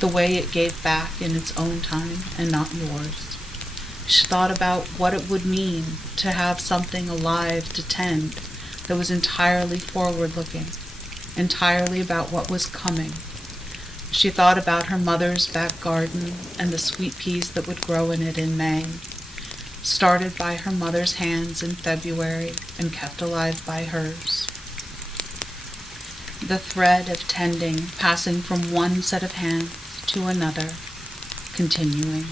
the way it gave back in its own time and not yours. She thought about what it would mean to have something alive to tend that was entirely forward-looking, entirely about what was coming. She thought about her mother's back garden and the sweet peas that would grow in it in May, started by her mother's hands in February and kept alive by hers. The thread of tending passing from one set of hands to another, continuing.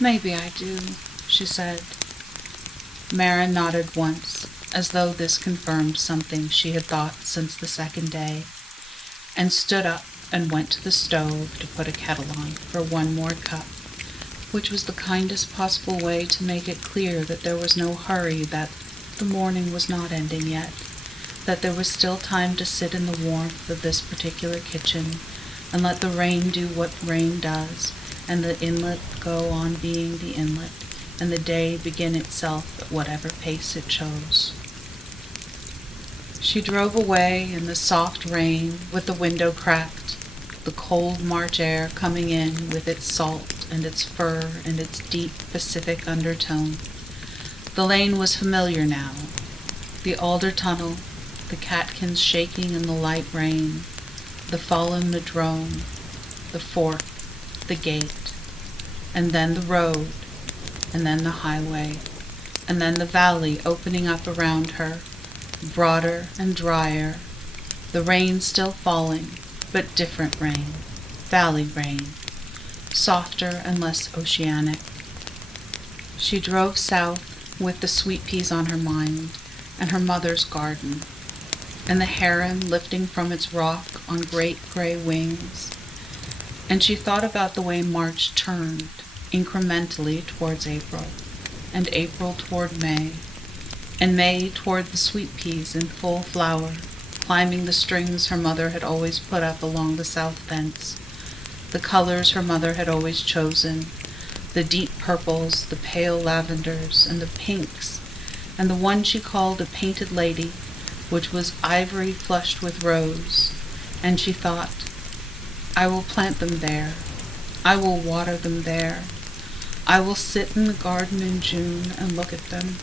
"Maybe I do," she said. Maren nodded once, as though this confirmed something she had thought since the second day, and stood up and went to the stove to put a kettle on for one more cup, which was the kindest possible way to make it clear that there was no hurry, that the morning was not ending yet, that there was still time to sit in the warmth of this particular kitchen and let the rain do what rain does, and the inlet go on being the inlet, and the day begin itself at whatever pace it chose. She drove away in the soft rain, with the window cracked, the cold March air coming in with its salt and its fur and its deep Pacific undertone. The lane was familiar now. The alder tunnel, the catkins shaking in the light rain, the fallen madrone, the fork, the gate, and then the road, and then the highway, and then the valley opening up around her, broader and drier, the rain still falling, but different rain, valley rain, softer and less oceanic. She drove south with the sweet peas on her mind, and her mother's garden, and the heron lifting from its rock on great gray wings, and she thought about the way March turned incrementally towards April, and April toward May, and May toward the sweet peas in full flower, climbing the strings her mother had always put up along the south fence, the colors her mother had always chosen, the deep purples, the pale lavenders, and the pinks, and the one she called a painted lady, which was ivory flushed with rose, and she thought, I will plant them there, I will water them there, I will sit in the garden in June and look at them,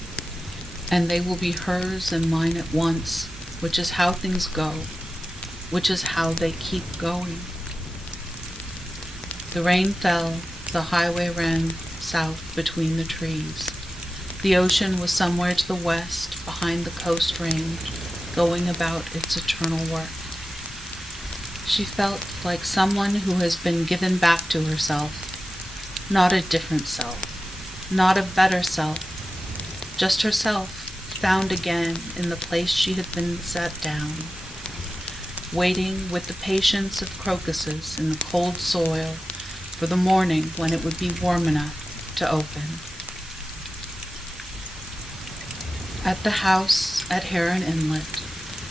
and they will be hers and mine at once, which is how things go, which is how they keep going. The rain fell, the highway ran south between the trees. The ocean was somewhere to the west, behind the coast range, going about its eternal work. She felt like someone who has been given back to herself, not a different self, not a better self, just herself found again in the place she had been set down, waiting with the patience of crocuses in the cold soil for the morning when it would be warm enough to open. At the house at Heron Inlet,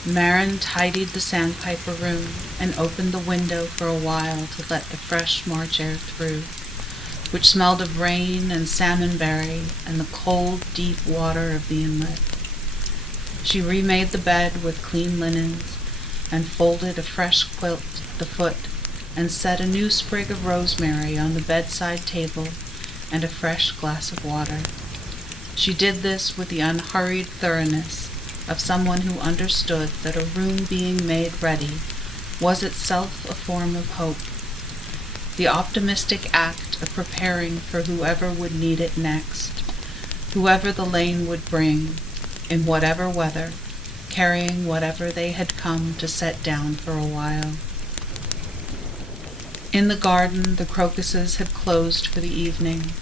Maren tidied the sandpiper room and opened the window for a while to let the fresh March air through, which smelled of rain and salmonberry and the cold, deep water of the inlet. She remade the bed with clean linens and folded a fresh quilt at the foot and set a new sprig of rosemary on the bedside table and a fresh glass of water. She did this with the unhurried thoroughness of someone who understood that a room being made ready was itself a form of hope, the optimistic act of preparing for whoever would need it next, whoever the lane would bring, in whatever weather, carrying whatever they had come to set down for a while. In the garden, the crocuses had closed for the evening,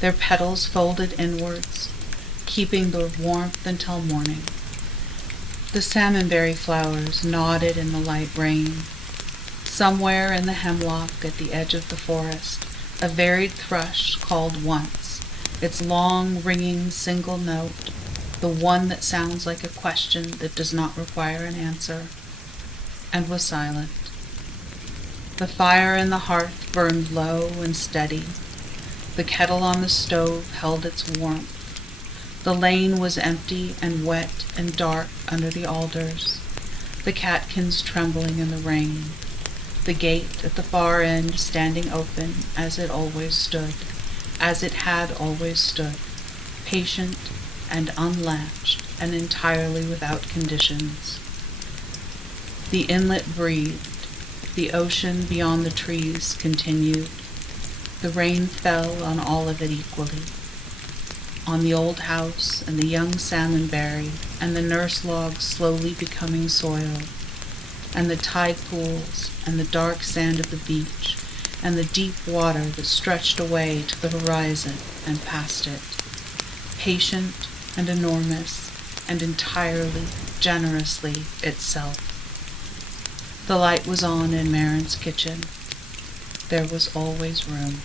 their petals folded inwards, keeping the warmth until morning. The salmonberry flowers nodded in the light rain. Somewhere in the hemlock at the edge of the forest, a varied thrush called once, its long, ringing single note, the one that sounds like a question that does not require an answer, and was silent. The fire in the hearth burned low and steady. The kettle on the stove held its warmth. The lane was empty and wet and dark under the alders, the catkins trembling in the rain, the gate at the far end standing open as it always stood, as it had always stood, patient and unlatched and entirely without conditions. The inlet breathed, the ocean beyond the trees continued. The rain fell on all of it equally, on the old house and the young salmonberry and the nurse logs slowly becoming soil, and the tide pools and the dark sand of the beach, and the deep water that stretched away to the horizon and past it, patient and enormous and entirely, generously itself. The light was on in Marin's kitchen. There was always room.